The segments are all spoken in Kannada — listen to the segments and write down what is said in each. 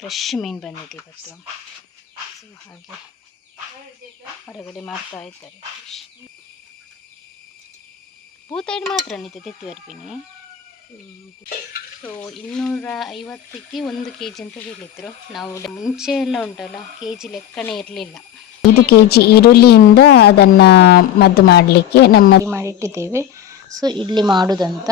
ಫ್ರೆಶ್ ಮೀನು ಬಂದಿದೆ ಇವತ್ತು. ಸೊ ಹಾಗೆ ಹೊರಗಡೆ ಮಾಡ್ತಾ ಇದ್ದಾರೆ. ಮಾತ್ರ ಮಾತ್ರ ನಿಂತೆ ತೆತ್ತಿವರ್ಪಿನಿ ಸೊ ಇನ್ನೂರ ಐವತ್ತಕ್ಕೆ ಒಂದು ಕೆ ಜಿ ಅಂತ ಹೇಳಿದರು. ನಾವು ಮುಂಚೆ ಎಲ್ಲ ಉಂಟಲ್ಲ ಕೆ ಜಿ ಲೆಕ್ಕನೇ ಇರಲಿಲ್ಲ. ಐದು ಕೆ ಜಿ ಈರುಳ್ಳಿಯಿಂದ ಅದನ್ನು ಮದ್ದು ಮಾಡಲಿಕ್ಕೆ ನಮ್ಮ ಮಾಡಿಟ್ಟಿದ್ದೇವೆ ಸೊ ಇಡ್ಲಿ ಮಾಡೋದಂತ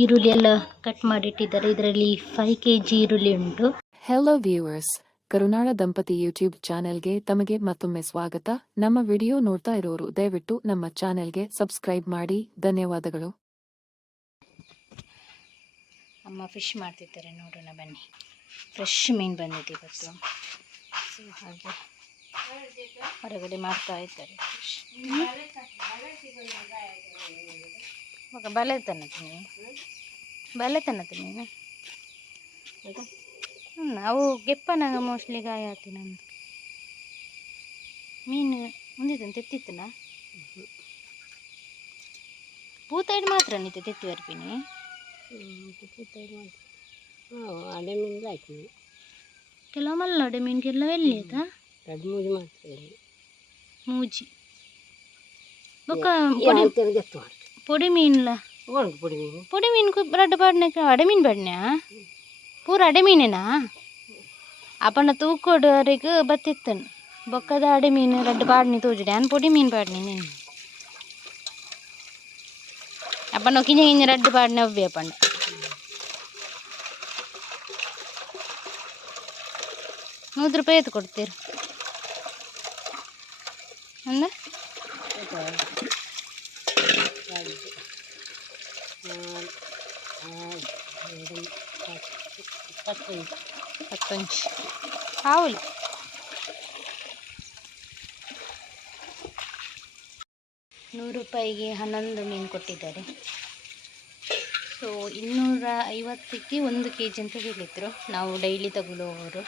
ಈರುಳ್ಳಿ ಎಲ್ಲ ಕಟ್ ಮಾಡಿಟ್ಟಿದ್ದಾರೆ. ಇದರಲ್ಲಿ ಫೈವ್ ಕೆ ಜಿ ಈರುಳ್ಳಿ ಉಂಟು. ಹೆಲೋ ವ್ಯೂವರ್ಸ್ ಕರುನಾಳ ದಂಪತಿ ಯೂಟ್ಯೂಬ್ ಚಾನೆಲ್ಗೆ ತಮಗೆ ಮತ್ತೊಮ್ಮೆ ಸ್ವಾಗತ. ನಮ್ಮ ವಿಡಿಯೋ ನೋಡ್ತಾ ಇರೋರು ದಯವಿಟ್ಟು ನಮ್ಮ ಚಾನೆಲ್ಗೆ ಸಬ್ಸ್ಕ್ರೈಬ್ ಮಾಡಿ. ಧನ್ಯವಾದಗಳು. ಅಮ್ಮ ಫಿಶ್ ಮಾಡ್ತಿದ್ದಾರೆ. ನೋಡೋಣ ಬನ್ನಿ. ಫ್ರೆಶ್ ಮೀನು ಬಂದಿದೆ ಇವತ್ತು. ಸೊ ಹಾಗೆ ಹೊರಗಡೆ ಮಾಡ್ತಾ ಇದ್ದಾರೆ ಬಲೆ ತನ್ನದು ನೀನು? ಬಲೆ ನಾವು ನೀನು? ಹ್ಞೂ ಅವು ಗೆಪ್ಪನಾಗ ಮೋಸ್ಟ್ಲಿ ಗಾಯ ಆತಿ ನಂದು. ಮೀನು ಮುಂದಿದ್ದು ತೆತ್ತಿತ್ತನ ಪೂತೈಡ್ ಮಾತ್ರ ನಿಂತೆ ತೆತ್ತಿ ಬರ್ತೀನಿ. ಅಡೆ ಮೀನು ಆಯ್ತು ಕೆಲವು ಅಡೆ ಮೀನಿಗೆಲ್ಲ ಎಲ್ಲಿ ಆಯ್ತಾ? ಎರಡು ಮೂಜಿ ಮಾತ್ರ ಮೂಜಿ. ಬೊಕ್ಕ ಪೊಡಿ ತಿರುಗತ್ತು ಮಾಡಿ ಪೊಡಿ ಮೀನ್ಲ ಒಣಗಿ ಪುಡಿ ಮೀನು ಪೊಡಿ ಮೀನ್ ರಡ್ಡ ಪಾಡ್ನಕ್ಕೆ ಅಡೆ ಮೀನ್ ಬಡ್ನ್ಯಾ ಪೂರ ಅಡೆ ಮೀನೇನಾ ಅಪ್ಪನ ತೂಕೊಡೋರಿಗೆ ಬತ್ತಿತ್ತನು ಬೊಕ್ಕದ ಅಡೆ ಮೀನು ರಡ್ಡ ಪಾಡ್ನಿ ತೂಜುಡೆ ಅನ್ ಪೊಡಿ ಮೀನ್ ಪಾಡ್ನಿ ನೀನು ಅಪ್ಪನ ಕಿಂಜ ಕಿಂಜ ರಡ್ಡ ಪಾಡ್ನ ಅವ್ವಿ ಅಪ್ಪಣ್ಣ ನೂರು ರೂಪಾಯಿ ಎತ್ತು ಕೊಡ್ತೀರಿ ಅಂದ ಹತ್ತೊಂಚು ಹಾವುಲಿ ನೂರು ರೂಪಾಯಿಗೆ ಹನ್ನೊಂದು ಮೀನು ಕೊಟ್ಟಿದ್ದಾರೆ. ಸೊ ಇನ್ನೂರ ಐವತ್ತಕ್ಕೆ ಒಂದು ಕೆ ಜಿ ಅಂತ ಹೇಳಿದರು. ನಾವು ಡೈಲಿ ತಗೊಳ್ಳುವವರು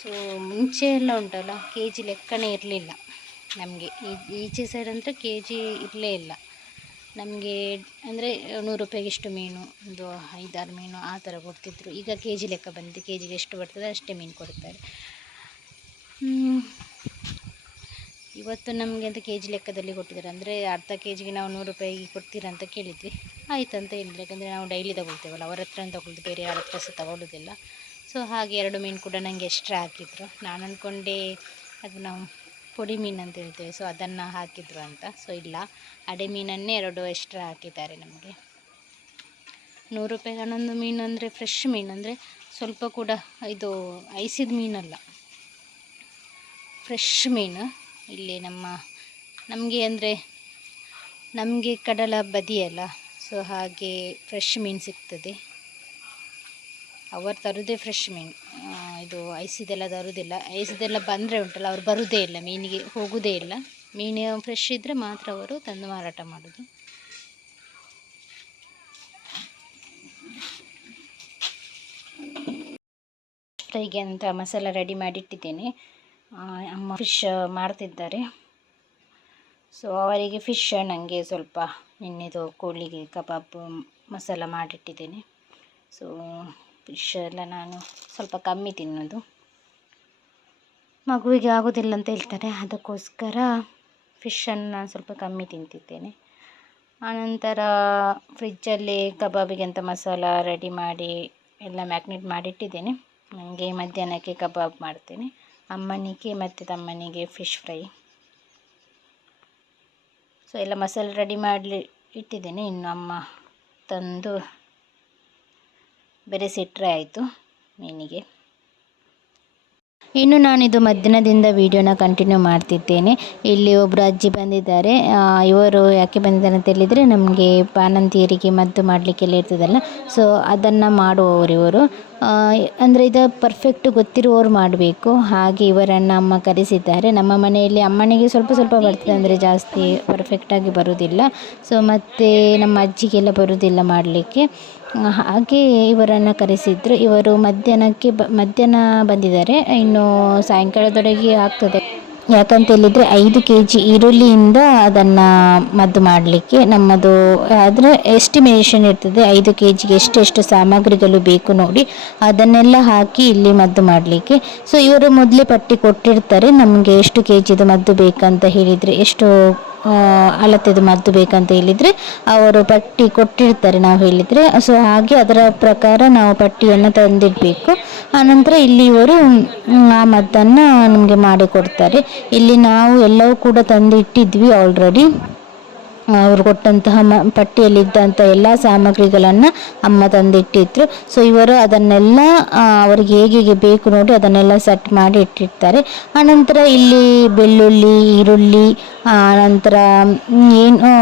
ಸೊ ಮುಂಚೆ ಎಲ್ಲ ಉಂಟಲ್ಲ ಕೆ ಜಿ ಲೆಕ್ಕನೇ ಇರಲಿಲ್ಲ ನಮಗೆ. ಈಚೆ ಸೈಡ್ ಅಂದರೆ ಕೆ ಜಿ ಇರಲೇ ಇಲ್ಲ. ನಮಗೆ ಅಂದರೆ ನೂರು ರೂಪಾಯಿಗೆ ಎಷ್ಟು ಮೀನು, ಒಂದು ಐದಾರು ಮೀನು ಆ ಥರ ಕೊಡ್ತಿದ್ರು. ಈಗ ಕೆ ಜಿ ಲೆಕ್ಕ ಬಂದಿದೆ. ಕೆ ಜಿಗೆ ಎಷ್ಟು ಬರ್ತದೆ ಅಷ್ಟೇ ಮೀನು ಕೊಡ್ತಾರೆ. ಇವತ್ತು ನಮಗೆ ಅಂತ ಕೆ ಜಿ ಲೆಕ್ಕದಲ್ಲಿ ಕೊಟ್ಟಿದ್ದಾರೆ. ಅಂದರೆ ಅರ್ಧ ಕೆ ಜಿಗೆ ನಾವು ನೂರು ರೂಪಾಯಿಗೆ ಕೊಡ್ತೀರಾ ಅಂತ ಕೇಳಿದ್ವಿ. ಆಯ್ತು ಅಂತ ಹೇಳಿದ್ರು. ಯಾಕಂದರೆ ನಾವು ಡೈಲಿ ತಗೊಳ್ತೇವಲ್ಲ. ಅವ್ರ ಹತ್ರ ತಗೊಳ್ತೀವಿ ಬೇರೆ ಯಾರ ಹತ್ರ ಸಹ ತಗೊಳ್ಳೋದಿಲ್ಲ ಸೊ ಹಾಗೆ ಎರಡು ಮೀನು ಕೂಡ ನನಗೆ ಎಕ್ಸ್ಟ್ರಾ ಹಾಕಿದ್ರು. ನಾನು ಅಂದ್ಕೊಂಡೆ ಅದು ನಾವು ಪೊಡಿ ಮೀನು ಅಂತ ಹೇಳ್ತೇವೆ. ಸೊ ಅದನ್ನು ಹಾಕಿದ್ರು ಅಂತ. ಸೊ ಇಲ್ಲ. ಅಡೆ ಮೀನನ್ನೇ ಎರಡು ಎಕ್ಸ್ಟ್ರಾ ಹಾಕಿದ್ದಾರೆ ನಮಗೆ. ನೂರು ರೂಪಾಯಿ ಹನ್ನೊಂದು ಮೀನು ಅಂದರೆ ಫ್ರೆಶ್ ಮೀನು ಅಂದರೆ ಸ್ವಲ್ಪ ಕೂಡ ಇದು ಐಸಿದ ಮೀನಲ್ಲ. ಫ್ರೆಶ್ ಮೀನು. ಇಲ್ಲಿ ನಮ್ಮ, ನಮಗೆ ಅಂದರೆ ನಮಗೆ ಕಡಲ ಬದಿಯಲ್ಲ. ಸೊ ಹಾಗೆ ಫ್ರೆಶ್ ಮೀನು ಸಿಗ್ತದೆ. ಅವರು ತರುವುದೇ ಫ್ರೆಶ್ ಮೀನು. ಇದು ಐಸಿದೆಲ್ಲ ತರುವುದಿಲ್ಲ ಐಸಿದೆಲ್ಲ ಬಂದರೆ ಉಂಟಲ್ಲ, ಅವರು ಬರುವುದೇ ಇಲ್ಲ, ಮೀನಿಗೆ ಹೋಗುವುದೇ ಇಲ್ಲ. ಮೀನು ಫ್ರೆಶ್ ಇದ್ದರೆ ಮಾತ್ರ ಅವರು ತಂದು ಮಾರಾಟ ಮಾಡೋದು. ಫ್ರೈಗೆ ಅಂತ ಮಸಾಲ ರೆಡಿ ಮಾಡಿಟ್ಟಿದ್ದೇನೆ. ಅಮ್ಮ ಫಿಶ್ ಮಾಡ್ತಿದ್ದಾರೆ ಸೊ ಅವರಿಗೆ ಫಿಶ್ ನನಗೆ ಸ್ವಲ್ಪ ನಿನ್ನೆದು ಕೋಳಿಗೆ ಕಬಾಬ್ ಮಸಾಲ ಮಾಡಿಟ್ಟಿದ್ದೇನೆ. ಸೊ ಫಿಶ್ ಎಲ್ಲ ನಾನು ಸ್ವಲ್ಪ ಕಮ್ಮಿ ತಿನ್ನೋದು. ಮಗುವಿಗೆ ಆಗೋದಿಲ್ಲ ಅಂತ ಹೇಳ್ತಾರೆ. ಅದಕ್ಕೋಸ್ಕರ ಫಿಶನ್ನು ನಾನು ಸ್ವಲ್ಪ ಕಮ್ಮಿ ತಿಂತಿದ್ದೇನೆ. ಆನಂತರ ಫ್ರಿಜ್ಜಲ್ಲಿ ಕಬಾಬಿಗೆ ಅಂತ ಮಸಾಲ ರೆಡಿ ಮಾಡಿ ಎಲ್ಲ ಮ್ಯಾಗ್ನೇಟ್ ಮಾಡಿಟ್ಟಿದ್ದೇನೆ. ನನಗೆ ಮಧ್ಯಾಹ್ನಕ್ಕೆ ಕಬಾಬ್ ಮಾಡ್ತೇನೆ. ಅಮ್ಮನಿಗೆ ಮತ್ತು ತಮ್ಮನಿಗೆ ಫಿಶ್ ಫ್ರೈ ಸೊ ಎಲ್ಲ ಮಸಾಲೆ ರೆಡಿ ಮಾಡಲಿ ಇಟ್ಟಿದ್ದೇನೆ. ಇನ್ನು ಅಮ್ಮ ತಂದು ಬೆರೆಸಿಟ್ರೆ ಆಯಿತು ಮೀನಿಗೆ. ಇನ್ನು ನಾನಿದು ಮಧ್ಯಾಹ್ನದಿಂದ ವಿಡಿಯೋನ ಕಂಟಿನ್ಯೂ ಮಾಡ್ತಿದ್ದೇನೆ. ಇಲ್ಲಿ ಒಬ್ಬರು ಅಜ್ಜಿ ಬಂದಿದ್ದಾರೆ. ಇವರು ಯಾಕೆ ಬಂದಿದ್ದಾರೆ ಅಂತ ಹೇಳಿದರೆ ನಮಗೆ ಬಾಣಂತಿಯರಿಗೆ ಮದ್ದು ಮಾಡಲಿಕ್ಕೆಲ್ಲ ಇರ್ತದಲ್ಲ. ಸೊ ಅದನ್ನು ಮಾಡುವವರು ಇವರು. ಅಂದರೆ ಇದು ಪರ್ಫೆಕ್ಟ್ ಗೊತ್ತಿರುವವರು ಮಾಡಬೇಕು. ಹಾಗೆ ಇವರನ್ನು ಅಮ್ಮ ಕರೆಸಿದ್ದಾರೆ. ನಮ್ಮ ಮನೆಯಲ್ಲಿ ಅಮ್ಮನಿಗೆ ಸ್ವಲ್ಪ ಸ್ವಲ್ಪ ಬರ್ತದೆ ಅಂದರೆ ಜಾಸ್ತಿ ಪರ್ಫೆಕ್ಟಾಗಿ ಬರೋದಿಲ್ಲ. ಸೊ ಮತ್ತು ನಮ್ಮ ಅಜ್ಜಿಗೆಲ್ಲ ಬರೋದಿಲ್ಲ ಮಾಡಲಿಕ್ಕೆ. ಹಾಗೆ ಇವರನ್ನು ಕರೆಸಿದ್ರು. ಇವರು ಮಧ್ಯಾಹ್ನಕ್ಕೆ ಬ, ಮಧ್ಯಾಹ್ನ ಬಂದಿದ್ದಾರೆ. ಇನ್ನು ಸಾಯಂಕಾಲದೊಳಗೆ ಆಗ್ತದೆ. ಯಾಕಂತ ಹೇಳಿದರೆ ಐದು ಕೆ ಜಿ ಈರುಳ್ಳಿಯಿಂದ ಅದನ್ನು ಮದ್ದು ಮಾಡಲಿಕ್ಕೆ ನಮ್ಮದು ಅದರ ಎಸ್ಟಿಮೇಷನ್ ಇರ್ತದೆ ಐದು ಕೆ ಜಿಗೆ ಎಷ್ಟೆಷ್ಟು ಸಾಮಗ್ರಿಗಳು ಬೇಕು ನೋಡಿ, ಅದನ್ನೆಲ್ಲ ಹಾಕಿ ಇಲ್ಲಿ ಮದ್ದು ಮಾಡಲಿಕ್ಕೆ. ಸೊ ಇವರು ಮೊದಲೇ ಪಟ್ಟಿ ಕೊಟ್ಟಿರ್ತಾರೆ, ನಮಗೆ ಎಷ್ಟು ಕೆ ಜಿದು ಮದ್ದು ಬೇಕಂತ ಹೇಳಿದರೆ, ಎಷ್ಟು ಅಳತೆದು ಮದ್ದು ಬೇಕಂತ ಹೇಳಿದರೆ, ಅವರು ಪಟ್ಟಿ ಕೊಟ್ಟಿರ್ತಾರೆ ನಾವು ಹೇಳಿದರೆ. ಸೊ ಹಾಗೆ ಅದರ ಪ್ರಕಾರ ನಾವು ಪಟ್ಟಿಯನ್ನು ತಂದಿಡಬೇಕು. ಆನಂತರ ಇಲ್ಲಿ ಇವರು ಆ ಮದ್ದನ್ನು ನಮಗೆ ಮಾಡಿಕೊಡ್ತಾರೆ. ಇಲ್ಲಿ ನಾವು ಎಲ್ಲವೂ ಕೂಡ ತಂದು ಇಟ್ಟಿದ್ವಿ ಆಲ್ರೆಡಿ ಅವರು ಕೊಟ್ಟಂತಹ ಮ ಪಟ್ಟಿಯಲ್ಲಿದ್ದಂಥ ಎಲ್ಲ ಸಾಮಗ್ರಿಗಳನ್ನು ಅಮ್ಮ ತಂದಿಟ್ಟಿದ್ರು. ಸೊ ಇವರು ಅದನ್ನೆಲ್ಲ ಅವರಿಗೆ ಹೇಗೆ ಬೇಕು ನೋಡಿ ಅದನ್ನೆಲ್ಲ ಸೆಟ್ ಮಾಡಿ ಇಟ್ಟಿರ್ತಾರೆ. ಆನಂತರ ಇಲ್ಲಿ ಬೆಳ್ಳುಳ್ಳಿ, ಈರುಳ್ಳಿ ಆನಂತರ ಏನು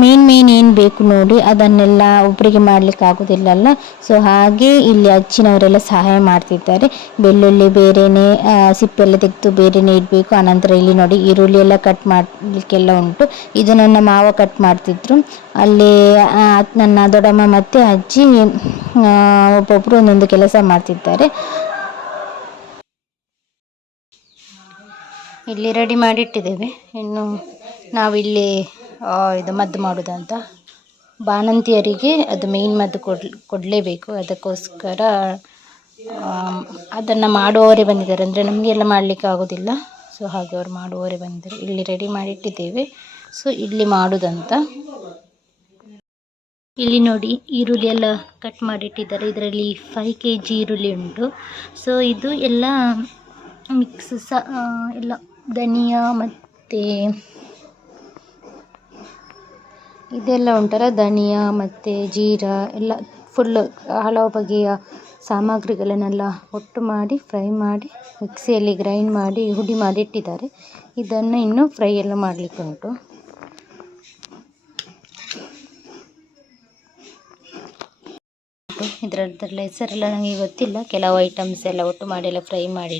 ಮೇನ್ ಮೇನ್ ಏನು ಬೇಕು ನೋಡಿ ಅದನ್ನೆಲ್ಲ ಒಬ್ಬರಿಗೆ ಮಾಡ್ಲಿಕ್ಕೆ ಆಗೋದಿಲ್ಲಲ್ಲ ಸೊ ಹಾಗೆ ಇಲ್ಲಿ ಅಜ್ಜಿನವರೆಲ್ಲ ಸಹಾಯ ಮಾಡ್ತಿದ್ದಾರೆ. ಬೆಳ್ಳುಳ್ಳಿ ಬೇರೆನೆ ಸಿಪ್ಪೆಲ್ಲ ತೆಗೆದು ಬೇರೆನೇ ಇಡಬೇಕು. ಆನಂತರ ಇಲ್ಲಿ ನೋಡಿ ಈರುಳ್ಳಿ ಎಲ್ಲ ಕಟ್ ಮಾಡಲಿಕ್ಕೆಲ್ಲ ಉಂಟು. ಇದು ನನ್ನ ಮಾವ ಕಟ್ ಮಾಡ್ತಿದ್ರು. ಅಲ್ಲಿ ನನ್ನ ದೊಡ್ಡಮ್ಮ ಮತ್ತು ಅಜ್ಜಿ ಒಬ್ಬೊಬ್ಬರು ಒಂದೊಂದು ಕೆಲಸ ಮಾಡ್ತಿದ್ದಾರೆ. ಇಲ್ಲಿ ರೆಡಿ ಮಾಡಿಟ್ಟಿದ್ದೇವೆ. ಇನ್ನು ನಾವಿಲ್ಲಿ ಇದು ಮದ್ದು ಮಾಡೋದಂತ. ಬಾಣಂತಿಯರಿಗೆ ಅದು ಮೇಯ್ನ್ ಮದ್ದು ಕೊಡ್, ಕೊಡಲೇಬೇಕು. ಅದಕ್ಕೋಸ್ಕರ ಅದನ್ನು ಮಾಡುವವರೇ ಬಂದಿದ್ದಾರೆ. ಅಂದರೆ ನಮಗೆಲ್ಲ ಮಾಡಲಿಕ್ಕೆ ಆಗೋದಿಲ್ಲ. ಸೊ ಹಾಗೆ ಅವರು ಮಾಡುವವರೇ ಬಂದಿದ್ದಾರೆ. ಇಲ್ಲಿ ರೆಡಿ ಮಾಡಿಟ್ಟಿದ್ದೇವೆ. ಸೊ ಇಲ್ಲಿ ಮಾಡೋದಂತ. ಇಲ್ಲಿ ನೋಡಿ, ಈರುಳ್ಳಿ ಎಲ್ಲ ಕಟ್ ಮಾಡಿಟ್ಟಿದ್ದಾರೆ. ಇದರಲ್ಲಿ ಫೈವ್ ಕೆ ಜಿ ಈರುಳ್ಳಿ ಉಂಟು. ಸೊ ಇದು ಎಲ್ಲ ಮಿಕ್ಸ್ ಸ ಎಲ್ಲ ಧನಿಯಾ ಮತ್ತು ಇದೆಲ್ಲ ಉಂಟಲ್ಲ, ಧನಿಯಾ ಮತ್ತು ಜೀರಾ ಎಲ್ಲ ಫುಲ್ಲು ಹಲವು ಬಗೆಯ ಸಾಮಗ್ರಿಗಳನ್ನೆಲ್ಲ ಒಟ್ಟು ಮಾಡಿ ಫ್ರೈ ಮಾಡಿ, ಮಿಕ್ಸಿಯಲ್ಲಿ ಗ್ರೈಂಡ್ ಮಾಡಿ, ಹುಡಿ ಮಾಡಿ ಇಟ್ಟಿದ್ದಾರೆ. ಇದನ್ನು ಇನ್ನು ಫ್ರೈ ಎಲ್ಲ ಮಾಡಲಿಕ್ಕೆ ಉಂಟು. ಇದರದ್ದೆಲ್ಲ ಹೆಸರೆಲ್ಲ ನನಗೆ ಗೊತ್ತಿಲ್ಲ. ಕೆಲವು ಐಟಮ್ಸ್ ಎಲ್ಲ ಒಟ್ಟು ಮಾಡಿ ಎಲ್ಲ ಫ್ರೈ ಮಾಡಿ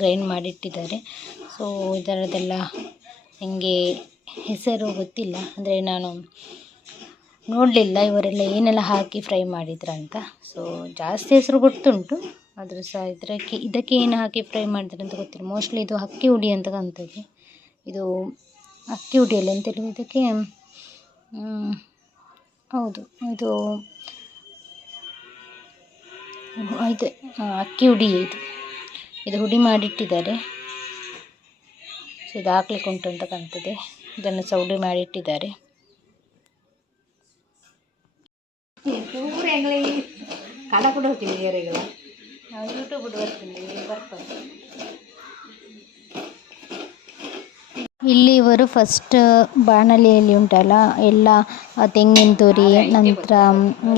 ಗ್ರೈಂಡ್ ಮಾಡಿಟ್ಟಿದ್ದಾರೆ ಸೊ ಇದರದ್ದೆಲ್ಲ ನನಗೆ ಹೆಸರು ಗೊತ್ತಿಲ್ಲ. ಅಂದರೆ ನಾನು ನೋಡಲಿಲ್ಲ ಇವರೆಲ್ಲ ಏನೆಲ್ಲ ಹಾಕಿ ಫ್ರೈ ಮಾಡಿದ್ರಂತ ಸೊ ಜಾಸ್ತಿ ಹೆಸರು ಗೊತ್ತುಂಟು. ಆದರೂ ಸಹ ಇದಕ್ಕೆ ಇದಕ್ಕೆ ಏನು ಹಾಕಿ ಫ್ರೈ ಮಾಡಿದ್ರೆ ಅಂತ ಗೊತ್ತಿಲ್ಲ. ಮೋಸ್ಟ್ಲಿ ಇದು ಅಕ್ಕಿ ಹುಡಿ ಅಂತ ಕಾಣ್ತದೆ. ಇದು ಅಕ್ಕಿ ಹುಡಿಯಲ್ಲಿ ಅಂತ ಹೇಳಿದ್ರೆ ಇದಕ್ಕೆ ಹೌದು. ಇದು ಇದು ಅಕ್ಕಿ ಹುಡಿ ಇದು. ಇದು ಹುಡಿ ಮಾಡಿಟ್ಟಿದ್ದಾರೆ. ಸೊ ಇದು ಹಾಕ್ಲಿಕ್ಕೆ ಉಂಟು ಅಂತ ಕಾಣ್ತದೆ. ಇದನ್ನು ಸಹ ಹುಡಿ ಮಾಡಿಟ್ಟಿದ್ದಾರೆ ನಾವು ಯೂಟ್ಯೂಬ್ ಬರ್ತೀನಿ ಬರ್ತಾರೆ ಇಲ್ಲಿ ಇವರು ಫಸ್ಟ್ ಬಾಣಲೆಯಲ್ಲಿ ಉಂಟಲ್ಲ, ಎಲ್ಲ ತೆಂಗಿನ ತುರಿ, ನಂತರ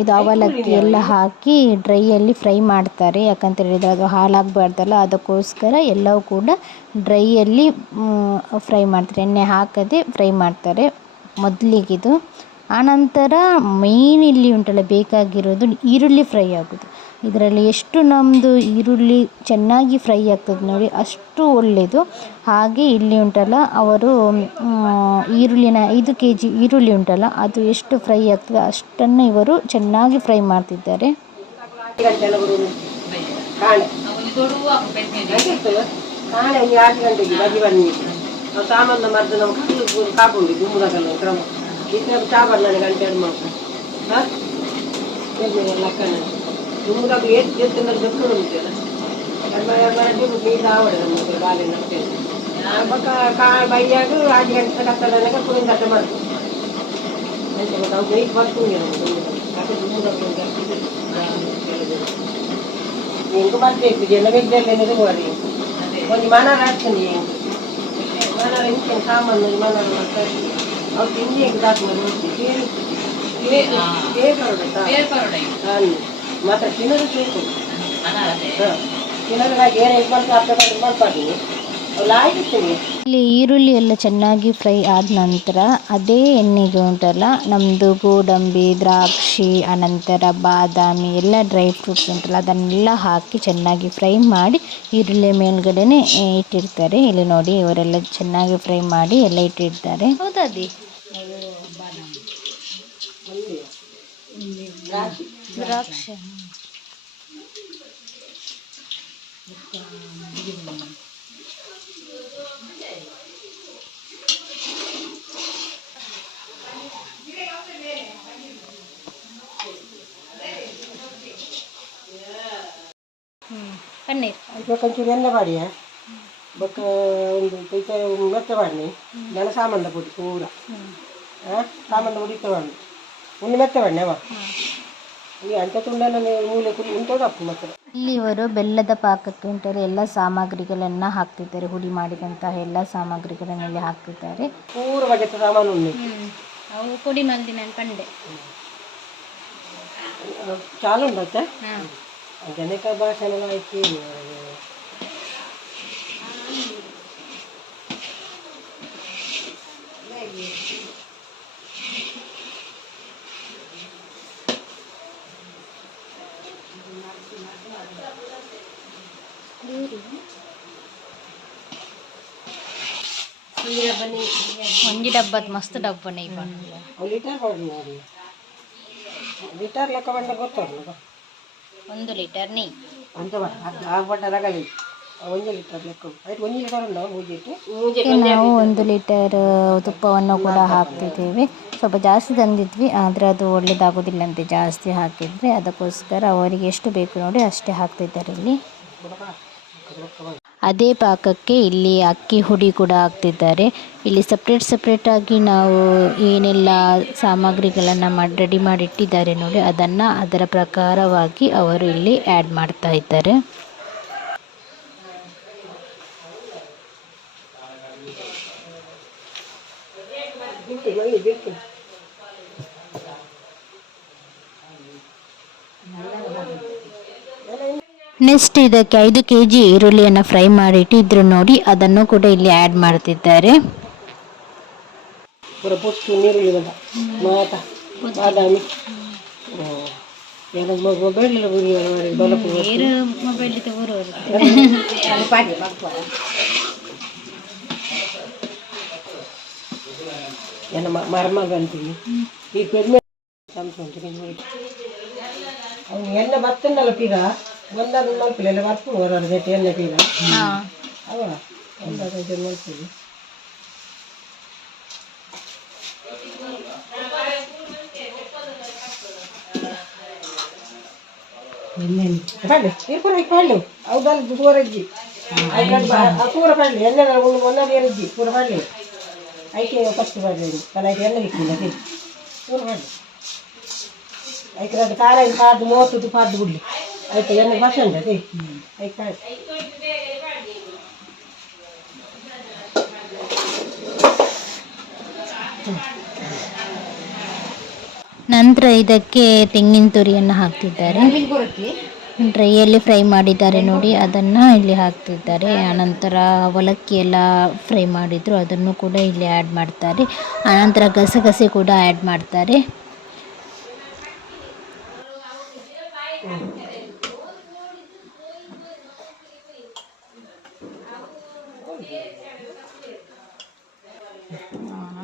ಇದು ಅವಲಕ್ಕಿ ಎಲ್ಲ ಹಾಕಿ ಡ್ರೈಯಲ್ಲಿ ಫ್ರೈ ಮಾಡ್ತಾರೆ. ಯಾಕಂತ ಹೇಳಿದರೆ ಅದು ಹಾಳಾಗಬಾರ್ದಲ್ಲ, ಅದಕ್ಕೋಸ್ಕರ ಎಲ್ಲವೂ ಕೂಡ ಡ್ರೈಯಲ್ಲಿ ಫ್ರೈ ಮಾಡ್ತಾರೆ. ಎಣ್ಣೆ ಹಾಕದೆ ಫ್ರೈ ಮಾಡ್ತಾರೆ. ಮೊದಲಿಗಿದು. ಆನಂತರ ಮೇಯ್ನ್ ಇಲ್ಲಿ ಉಂಟಲ್ಲ, ಬೇಕಾಗಿರೋದು ಈರುಳ್ಳಿ ಫ್ರೈ ಆಗೋದು. ಇದರಲ್ಲಿ ಎಷ್ಟು ನಮ್ಮದು ಈರುಳ್ಳಿ ಚೆನ್ನಾಗಿ ಫ್ರೈ ಆಗ್ತದೆ ನೋಡಿ, ಅಷ್ಟು ಒಳ್ಳೆಯದು. ಹಾಗೆ ಇಲ್ಲಿ ಉಂಟಲ್ಲ, ಅವರು ಈರುಳ್ಳಿನ ಐದು ಕೆ ಜಿ ಈರುಳ್ಳಿ ಉಂಟಲ್ಲ, ಅದು ಎಷ್ಟು ಫ್ರೈ ಆಗ್ತದೆ ಅಷ್ಟನ್ನು ಇವರು ಚೆನ್ನಾಗಿ ಫ್ರೈ ಮಾಡ್ತಿದ್ದಾರೆ. ಗಂಟೆಲ್ಲ ಬರುದು ಕಾಳೆ ಕಾಳೆ ಒಂದು ಆರು ಗಂಟೆಗೆ ಬಜಿ ಬನ್ನಿ ನಾವು ಸಾಮಾನು ಮದ್ದು ನಾವು ಕಲ್ಲು ಕಾಪುಂಡು ಗುಮ್ಮದಕಲ್ಲ ಕ್ರಮ ಇತರ ಸಾಬಾರ್ನ ಗಂಟೆ ಅದು ಮಾತ್ರ ಹಾಂ ಲಕ್ಕನ ಗುಮ್ಮದಾಗ ಎಷ್ಟು ಎತ್ತಿನಲ್ಲಿ ಬೆಕ್ಕು ಉಂಟಲ್ಲ ನೀರು ಆವಡ ನಮಗೆ ಬಾಲಿನ ಬಕ್ಕ ಕಾ ಬೈಯಾಗ ಆರು ಗಂಟೆ ಕತ್ತಲನಾಗ ಕುಡಿದ ಕಟ್ಟ ಮಾಡ್ತೀವಿ ಅಂತ ಗೊತ್ತಾ ಅವ್ರು ಬೈಕ್ ಬರ್ತೀನಿ ಯಾಕೆ ಗುಮ್ಮದಾಗ ನಿಂಗೂ ಬರ್ಬೇಕು ಜನ ಬಿದ್ದಲ್ಲೇ ಮಾಡಿ ಒಂದು ಮನ ಹಾಕ್ತೀನಿ ಮನ ಇಂಚಿನ ಸಾಮಾನು ಮನ ಮಾಡ್ತಾರೆ ಅವ್ರು ತಿಂಡಿ ಹೆಂಗೆ ಸಾಕು ಮಾಡಿ ಮಾತ್ರ ತಿನ್ನೋದು ಬೇಕು. ಹಾಂ. ತಿನ್ನೋದ್ರಾಗ ಏನು ಇದು ಮಾಡ್ತಾ ಅರ್ಥ ಮಾಡ್ಪಾಡಿ ಅವ್ರು ಆಗಿರ್ತೀನಿ ಇಲ್ಲಿ ಈರುಳ್ಳಿ ಎಲ್ಲ ಚೆನ್ನಾಗಿ ಫ್ರೈ ಆದ ನಂತರ ಅದೇ ಎಣ್ಣೆಗೆ ಉಂಟಲ್ಲ ನಮ್ಮದು ಗೋಡಂಬಿ ದ್ರಾಕ್ಷಿ ಅನಂತರ ಬಾದಾಮಿ ಎಲ್ಲ ಡ್ರೈ ಫ್ರೂಟ್ಸ್ ಉಂಟಲ್ಲ ಅದನ್ನೆಲ್ಲ ಹಾಕಿ ಚೆನ್ನಾಗಿ ಫ್ರೈ ಮಾಡಿ ಈರುಳ್ಳಿ ಮೇಲ್ಗಡೆನೆ ಇಟ್ಟಿರ್ತಾರೆ. ಇಲ್ಲಿ ನೋಡಿ ಇವರೆಲ್ಲ ಚೆನ್ನಾಗಿ ಫ್ರೈ ಮಾಡಿ ಎಲ್ಲ ಇಟ್ಟಿರ್ತಾರೆ. ಹೌದದಿ திராட்சை ಪನ್ನೀರ್ ಇರ್ಬೇಕಂಚೂರು ಎಲ್ಲ ಮಾಡಿ ಬಕ್ಕ ಒಂದು ಕೈತ ಮೆತ್ತ ಮಾಡಿ ನೆಲ ಸಾಮಾನ ಪುಟ್ಟಿ ಪೂರ ಸಾಮಾನ ಉಡಿತ ಮಾಡಿ ಒಂದು ಮೆತ್ತ ಮಾಡಿ ಅವ ಈ ಅಂಟ ತುಂಡನ ಮೂಲೆ ಕುಡಿ ಉಂಟು ಅಪ್ಪು ಮಾತ್ರ. ಇಲ್ಲಿ ಇವರು ಬೆಲ್ಲದ ಪಾಕಕ್ಕೆ ಉಂಟರೆ ಎಲ್ಲ ಸಾಮಗ್ರಿಗಳನ್ನು ಹಾಕ್ತಿದ್ದಾರೆ ಹುಡಿ ಮಾಡಿದಂತಹ ಎಲ್ಲ ಸಾಮಗ್ರಿಗಳನ್ನ ಇಲ್ಲಿ ಹಾಕ್ತಿದ್ದಾರೆ. ಪೂರ ಬಗೆತ ಸಾಮಾನು ಉಂಟು. ಅವು ಪುಡಿ ಮಲ್ದಿ ನಾನು ಪಂಡೆ. ಚಾಲು ಉಂಟಾ ಜನಕ ಭಾಷಣ ಆಯ್ತು ಬನ್ನಿ ಒಂಜಿ ಡಬ್ಬದ ಮಸ್ತ್ ಡಬ್ಬ ಲೀಟರ್ ಲೆಕ್ಕ ಬಂದ ಗೊತ್ತಲ್ಲ ಒಂದು ಲೀಟರ್ ನೀ. ಅಂತ ಆಗ್ಬಟ್ಟ ರಗಲಿ ಒಂದು ಲೀಟರ್ ಲೆಕ್ಕ. ಆಯ್ತು ಒಂದು ಲೀಟರ್ ಉಂಟು ನಾವು ಒಂದು ಲೀಟರ್ ತುಪ್ಪವನ್ನು ಕೂಡ ಹಾಕ್ತಿದ್ದೇವೆ ಸ್ವಲ್ಪ ಜಾಸ್ತಿ ತಂದಿದ್ವಿ ಆದರೆ ಅದು ಒಳ್ಳೇದಾಗೋದಿಲ್ಲ ಅಂತ ಜಾಸ್ತಿ ಹಾಕಿದರೆ ಅದಕ್ಕೋಸ್ಕರ ಅವರಿಗೆ ಎಷ್ಟು ಬೇಕು ನೋಡಿ ಅಷ್ಟೇ ಹಾಕ್ತಿದ್ದಾರೆ ಇಲ್ಲಿ. ಅದೇ ಪಾಕಕ್ಕೆ ಇಲ್ಲಿ ಅಕ್ಕಿ ಹುಡಿ ಕೂಡ ಹಾಕ್ತಿದ್ದಾರೆ. ಇಲ್ಲಿ ಸಪ್ರೇಟ್ ಸಪ್ರೇಟಾಗಿ ನಾವು ಏನೆಲ್ಲ ಸಾಮಗ್ರಿಗಳನ್ನು ಮಾಡಿ ರೆಡಿ ಮಾಡಿಟ್ಟಿದ್ದಾರೆ ನೋಡಿ, ಅದನ್ನು ಅದರ ಪ್ರಕಾರವಾಗಿ ಅವರು ಇಲ್ಲಿ ಆ್ಯಡ್ ಮಾಡ್ತಾ ಇದ್ದಾರೆ. ಬಿಟ್ಟು ಮಲ್ಲಿ ಬಿಟ್ಟು ನೆಕ್ಸ್ಟ್ ಇದಕ್ಕೆ ಐದು ಕೆ ಜಿ ಈರುಳ್ಳಿಯನ್ನು ಫ್ರೈ ಮಾಡಿ ಇಟ್ಟಿದ್ರು ನೋಡಿ ಅದನ್ನು ಕೂಡ ಇಲ್ಲಿ ಆ್ಯಡ್ ಮಾಡ್ತಿದ್ದಾರೆ. ಪೂರ ಪುಟ್ಟು ನೀರುಳ್ಳಿ ಬಂದ ಮಾತ ಬಾದಾಮಿ. ಏನೋ ಮೊಬೈಲ್ ಮಾಡಿ ಬಲಪು ಮೊಬೈಲ್ ಪಾಡಿ ಬಾಗ್ಪಾಡ ಏನ ಮರ್ಮಗ ಅಂತೀನಿ. ಈ ಪೆರ್ಮೆ ಅವ್ನು ಎಣ್ಣೆ ಬರ್ತನಲ್ಲ ಪೀರ? ಒಂದಾದ ಮಲ್ಪಲೆ ಎಲ್ಲ ಬರ್ಪು ಹೊರ ಜೊತೆ ಎಣ್ಣೆ ಪೀರ ಅವ ಒಂದಾದ ಮಲ್ಪಲಿ ಪಡ್ಲೆ ಈ ಪೂರ ಈ ಪಡ್ಲೆ ಅವದಲ್ಲ ದುಡ್ಡು ಅಜ್ಜಿ ಆ ಪೂರ ಪಡ್ಲೆ ಎಣ್ಣೆ ಒಂದು ಒಂದೊಂದು ಎರಜ್ಜಿ ಪೂರ ಪಡ್ಲೆ ಐಕೆ ಫಸ್ಟ್ ಪಡ್ಲೆ ಕಲ ಐಕೆ ಎಣ್ಣೆ ಇಕ್ಕಿಲ್ಲ ಅದೇ ಪೂರ ಪಡ್ಲೆ ಐಕೆ ಅದು ಖಾರ ಇದು ಪಾಡ್ದು ಮೂವತ್ತು ಪಾಡ್ದು ಬಿಡ್ಲಿ ಆಯ್ತು ನಂತರ ಇದಕ್ಕೆ ತೆಂಗಿನ ತುರಿಯನ್ನು ಹಾಕ್ತಿದ್ದಾರೆ. ಡ್ರೈಯಲ್ಲಿ ಫ್ರೈ ಮಾಡಿದ್ದಾರೆ ನೋಡಿ ಅದನ್ನು ಇಲ್ಲಿ ಹಾಕ್ತಿದ್ದಾರೆ. ಆನಂತರ ಅವಲಕ್ಕಿ ಎಲ್ಲ ಫ್ರೈ ಮಾಡಿದ್ರು ಅದನ್ನು ಕೂಡ ಇಲ್ಲಿ ಆ್ಯಡ್ ಮಾಡ್ತಾರೆ. ಆನಂತರ ಗಸಗಸೆ ಕೂಡ ಆ್ಯಡ್ ಮಾಡ್ತಾರೆ.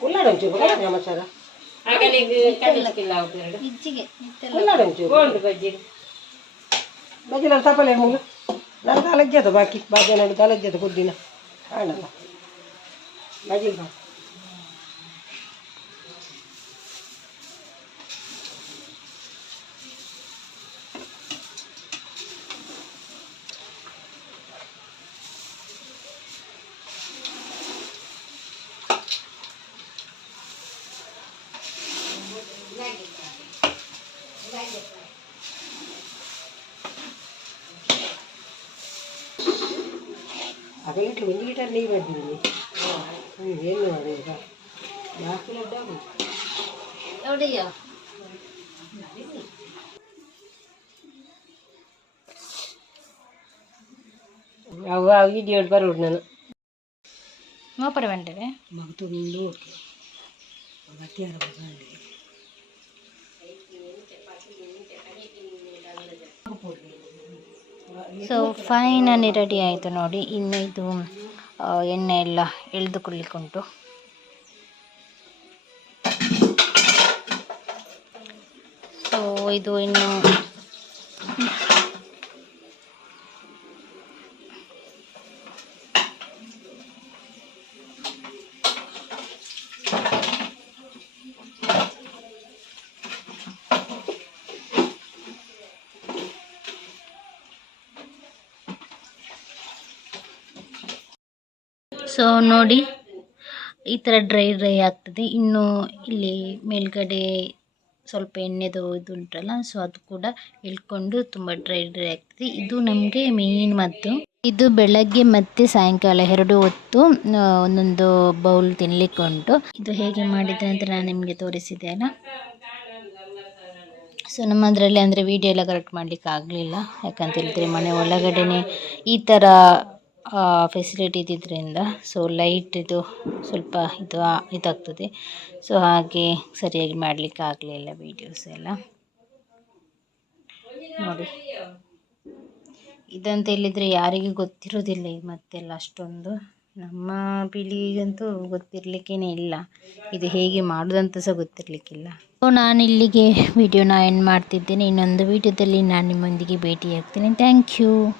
ನಮ್ಮ ಬೇರೆ ಮೋಪುನಾನೆ ಬಂದ ಅಲ್ಲ ಕುಲ್ಲಾಡಂಚು ಕುಲ್ಲಾಡ ಮಸಾಲ ಕುಲ್ಲಾಡಂಚು ಬಜ್ಜಿನ ತಪ್ಪಲೆ ಮೂಲು ನಾನು ಕಾಲಜ್ಜದ ಬಾಕಿ. ಬಾಜಿ ನೋಡಿ ಕಾಲಜ್ಜದ ಕುದ್ದಿನ ಕಾಣಲ್ಲ ಬಜ್ಜಿ ಬಾ ಅಗಲಿಟ್ಟು ಒಂದು ಲೀಟರ್ ನೀರು ಮಾಡಿದ್ದೀನಿ ಹ್ಞೂ ಏನು ಮಾಡಿ ಈಗ ಜಾಸ್ತಿ ಲಡ್ಡ ಅವ ವಿಡಿಯೋ ಬರೋದು ನಾನು ಮೋಪರ ಬಂದರೆ ಮಗ ತುಂಬ ಓಕೆ ಗಟ್ಟಿಯಾರ ಬಂದೆ ಸೊ ಫೈನಲಿ ರೆಡಿ ಆಯಿತು ನೋಡಿ ಇನ್ನು ಇದು ಎಣ್ಣೆ ಎಲ್ಲ ಎಳೆದುಕೊಳ್ಳಿಕ್ಕುಂಟು. ಸೊ ಇದು ಇನ್ನು ಸೊ ನೋಡಿ, ಈ ಥರ ಡ್ರೈ ಡ್ರೈ ಆಗ್ತದೆ. ಇನ್ನು ಇಲ್ಲಿ ಮೇಲ್ಗಡೆ ಸ್ವಲ್ಪ ಎಣ್ಣೆದು ಇದು ಉಂಟಲ್ಲ ಸೊ ಅದು ಕೂಡ ಇಳ್ಕೊಂಡು ತುಂಬ ಡ್ರೈ ಡ್ರೈ ಆಗ್ತದೆ. ಇದು ನಮಗೆ ಮೇನ್ ಮದ್ದು. ಇದು ಬೆಳಗ್ಗೆ ಮತ್ತು ಸಾಯಂಕಾಲ ಎರಡು ಹೊತ್ತು ಒಂದೊಂದು ಬೌಲ್ ತಿನ್ನಲಿಕ್ಕೆ ಉಂಟು. ಇದು ಹೇಗೆ ಮಾಡಿದೆ ಅಂತ ನಾನು ನಿಮಗೆ ತೋರಿಸಿದೆ ಅಲ್ಲ? ಸೊ ನಮ್ಮದರಲ್ಲಿ ಅಂದರೆ ವಿಡಿಯೋ ಎಲ್ಲ ಕರೆಕ್ಟ್ ಮಾಡಲಿಕ್ಕೆ ಆಗಲಿಲ್ಲ. ಯಾಕಂತ ಹೇಳಿದ್ರೆ ಮನೆ ಒಳಗಡೆನೆ ಈ ಥರ ಫೆಸಿಲಿಟಿ ಇದ್ದಿದ್ದರಿಂದ ಸೊ ಲೈಟ್ ಇದು ಸ್ವಲ್ಪ ಇದು ಇದಾಗ್ತದೆ. ಸೊ ಹಾಗೆ ಸರಿಯಾಗಿ ಮಾಡಲಿಕ್ಕೆ ಆಗಲಿಲ್ಲ ವೀಡಿಯೋಸ್ ಎಲ್ಲ. ನೋಡಿ. ಇದಂತ ಹೇಳಿದರೆ ಯಾರಿಗೂ ಗೊತ್ತಿರೋದಿಲ್ಲ ಮತ್ತೆಲ್ಲ ಅಷ್ಟೊಂದು. ನಮ್ಮ ಪೀಳಿಗೆಗಂತೂ ಗೊತ್ತಿರಲಿಕ್ಕೇ ಇಲ್ಲ. ಇದು ಹೇಗೆ ಮಾಡೋದಂತ ಸಹ ಗೊತ್ತಿರಲಿಕ್ಕಿಲ್ಲ. ಸೊ ನಾನು ಇಲ್ಲಿಗೆ ವಿಡಿಯೋನ ಎಂಡ್ ಮಾಡ್ತಿದ್ದೇನೆ. ಇನ್ನೊಂದು ವಿಡಿಯೋದಲ್ಲಿ ನಾನು ನಿಮ್ಮೊಂದಿಗೆ ಭೇಟಿಯಾಗ್ತೇನೆ. Thank you